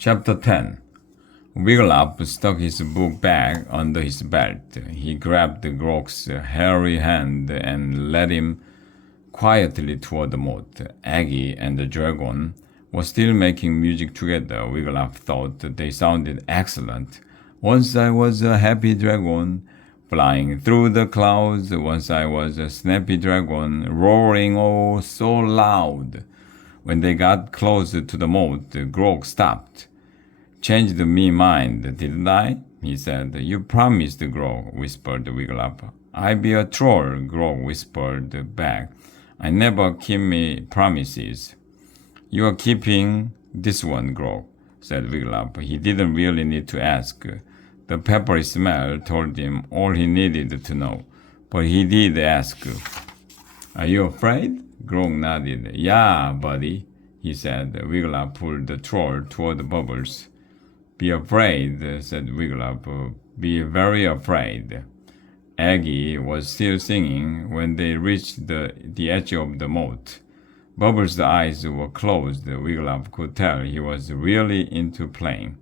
Chapter 10. Wiglaf stuck his book bag under his belt. He grabbed Grog's hairy hand and led him quietly toward the moat. Aggie and the dragon were still making music together. Wiglaf thought they sounded excellent. Once I was a happy dragon, flying through the clouds. Once I was a snappy dragon, roaring oh so loud. When they got closer to the moat, Grog stopped. Changed me mind, didn't I? He said. You promised, Grog, whispered Wiglaf. I be a troll, Grog whispered back. I never keep me promises. You are keeping this one, Grog, said Wiglaf. He didn't really need to ask. The peppery smell told him all he needed to know. But he did ask. Are you afraid? Grog nodded. Yeah, buddy, he said. Wiglaf pulled the troll toward Bubbles. Be afraid, said Wiglaf. Be very afraid. Aggie was still singing when they reached the edge of the moat. Bubbles' eyes were closed. Wiglaf could tell he was really into playing.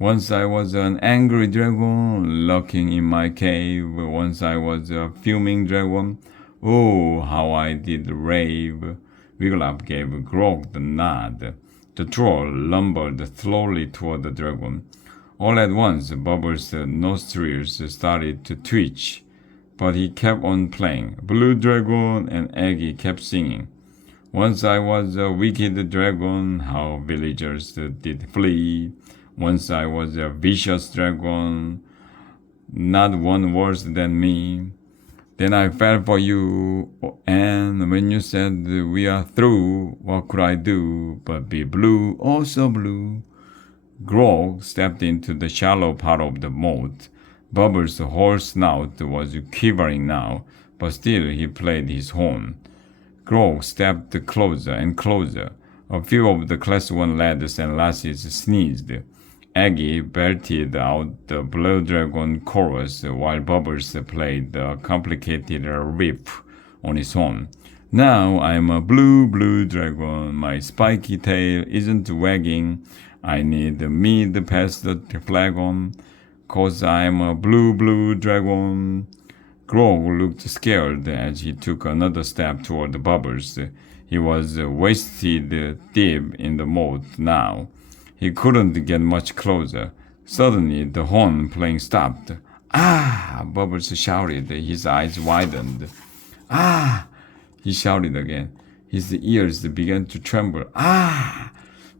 Once I was an angry dragon lurking in my cave. Once I was a fuming dragon. Oh, how I did rave. Wiglaf gave Grog the nod. The troll lumbered slowly toward the dragon. All at once, Bubbles' nostrils started to twitch, but he kept on playing. Blue dragon, and Aggie kept singing. Once I was a wicked dragon, how villagers did flee. Once I was a vicious dragon, not one worse than me. Then I fell for you, and when you said we are through, what could I do but be blue, oh so blue? Grog stepped into the shallow part of the moat. Bubbles' whole snout was quivering now, but still he played his horn. Grog stepped closer and closer. A few of the Class 1 lads and lasses sneezed. Aggie belted out the Blue Dragon chorus while Bubbles played a complicated riff on his horn. Now I'm a blue dragon. My spiky tail isn't wagging. I need me to pass the flag on, 'cause I'm a blue dragon. Grog looked scared as he took another step toward Bubbles. He was waist deep in the moat now. He couldn't get much closer. Suddenly, the horn playing stopped. Ah! Bubbles shouted. His eyes widened. Ah! He shouted again. His ears began to tremble. Ah!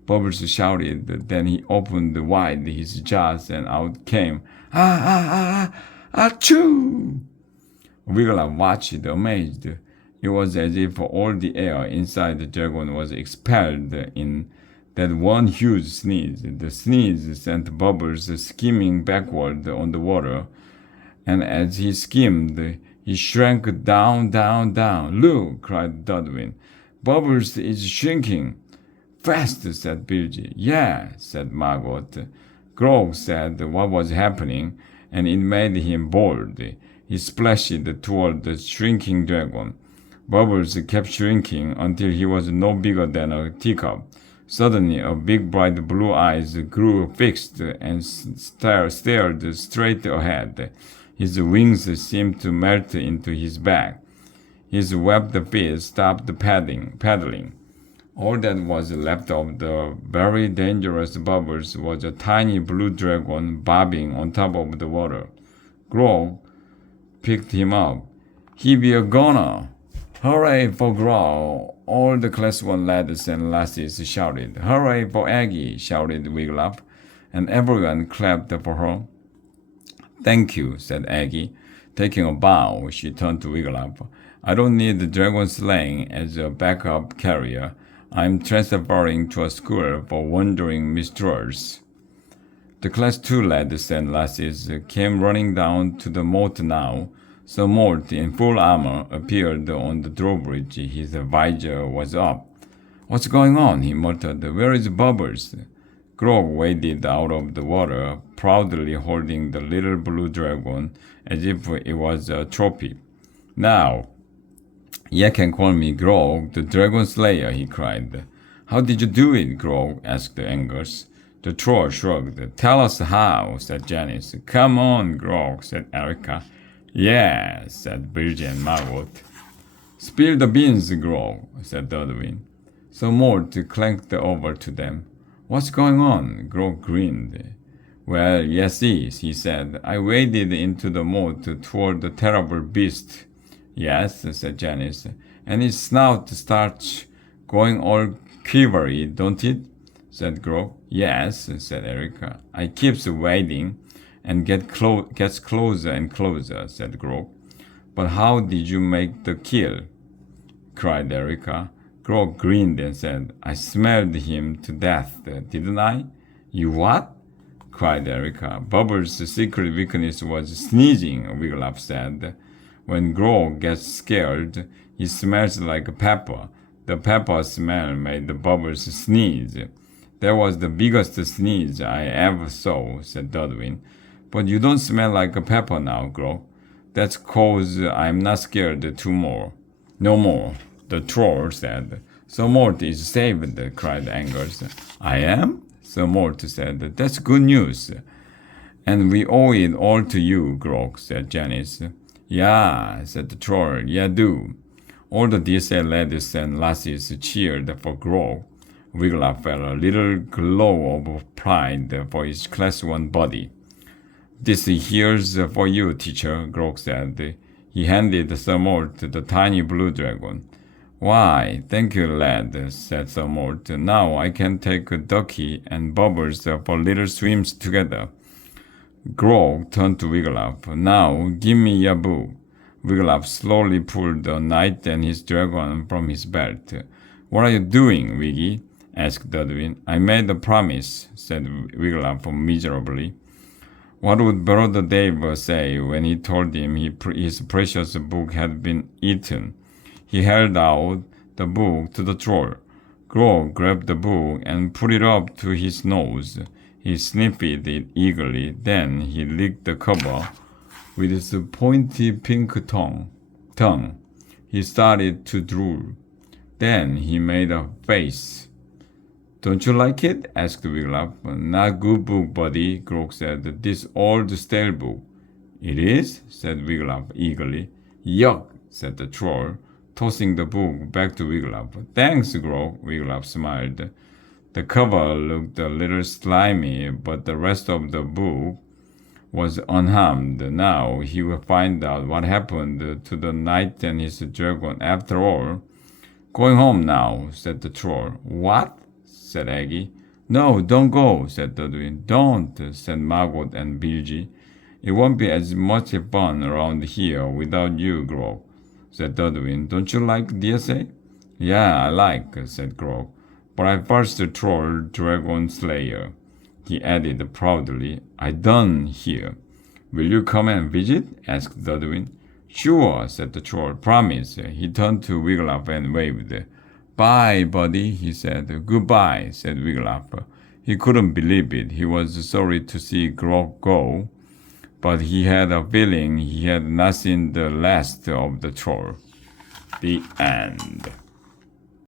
Bubbles shouted. Then he opened wide his jaws and out came. Achoo! Wiglaf watched, amazed. It was as if all the air inside the dragon was expelled in that one huge sneeze. The sneeze sent Bubbles skimming backward on the water, and as he skimmed, he shrank down. Look, cried Dudwin. Bubbles is shrinking. Fast, said Bilgy. Yeah, said Margot. Grog said what was happening, and it made him bold. He splashed toward the shrinking dragon. Bubbles kept shrinking until he was no bigger than a teacup. Suddenly, a big bright blue eyes grew fixed and stared straight ahead. His wings seemed to melt into his back. His webbed feet stopped paddling. All that was left of the very dangerous Bubbles was a tiny blue dragon bobbing on top of the water. Grog picked him up. He be a goner! Hooray for Grog! All the Class 1 lads and lasses shouted. Hooray for Aggie! Shouted Wiglaf, and everyone clapped for her. Thank you, said Aggie. Taking a bow, she turned to Wiglaf. I don't need the dragon slaying as a backup carrier. I'm transferring to a school for wandering minstrels. The Class 2 lads and lasses came running down to the moat now. Sir Mort, in full armor, appeared on the drawbridge. His visor was up. What's going on? He muttered. Where is Bubbles? Grog waded out of the water, proudly holding the little blue dragon as if it was a trophy. Now, you can call me Grog, the Dragon Slayer, he cried. How did you do it, Grog? Asked Angus. The troll shrugged. Tell us how, said Janice. Come on, Grog, said Erica. Yeah, said Bilgy and Margot. Spill the beans, Grog, said Dudwin. So Mort clanked over to them. What's going on? Grog grinned. Well, yes, he said. I waded into the moat toward the terrible beast. Yes, said Janice. And his snout starts going all quivery, don't it? Said Grog. Yes, said Erica. I keeps wading and gets closer and closer, said Grog. But how did you make the kill? Cried Erica. Grog grinned and said, I smelled him to death, didn't I? You what? Cried Erica. Bubbles' secret weakness was sneezing, Wigglytuff said. When Grog gets scared, he smells like pepper. The pepper smell made the Bubbles sneeze. That was the biggest sneeze I ever saw, said Dudwin. But you don't smell like a pepper now, Grog. That's 'cause I'm not scared no more, the troll said. So Mort is saved, cried Angus. I am? So Mort said. That's good news. And we owe it all to you, Grog, said Janice. Yeah, said the troll. Yeah, do. All the DSA lads and lassies cheered for Grog. Wigglytuff felt a little glow of pride for his Class 1 body. This here's for you, teacher, Grog said. He handed Sir Mort the tiny blue dragon. Why, thank you, lad, said Sir Mort. Now I can take Ducky and Bubbles for little swims together. Grog turned to Wigglytuff. Now, give me your book. Wigglytuff slowly pulled the knight and his dragon from his belt. What are you doing, Wiggy? Asked Dudwin. I made a promise, said Wigglytuff miserably. What would Brother Dave say when he told him his precious book had been eaten? He held out the book to the troll. Grog grabbed the book and put it up to his nose. He sniffed it eagerly. Then he licked the cover with his pointy pink tongue. He started to drool. Then he made a face. Don't you like it? Asked Wigglytuff. Not good book, buddy, Grog said. This old stale book. It is? Said Wigglytuff eagerly. Yuck, said the troll, tossing the book back to Wigglytuff. Thanks, Grog, Wigglytuff smiled. The cover looked a little slimy, but the rest of the book was unharmed. Now he will find out what happened to the knight and his dragon after all. Going home now, said the troll. What? Said Aggie. No, don't go, said Dudwin. Don't, said Margot and Bilgy. It won't be as much fun around here without you, Grog, said Dudwin. Don't you like DSA? Yeah, I like, said Grog. But I first troll Dragon Slayer, he added proudly. I done here. Will you come and visit? Asked Dudwin. Sure, said the troll. Promise. He turned to Wigglytuff and waved. Bye, buddy, he said. Goodbye, said Wigglytuff. He couldn't believe it. He was sorry to see Grog go, but he had a feeling he had not seen the last of the troll. The end.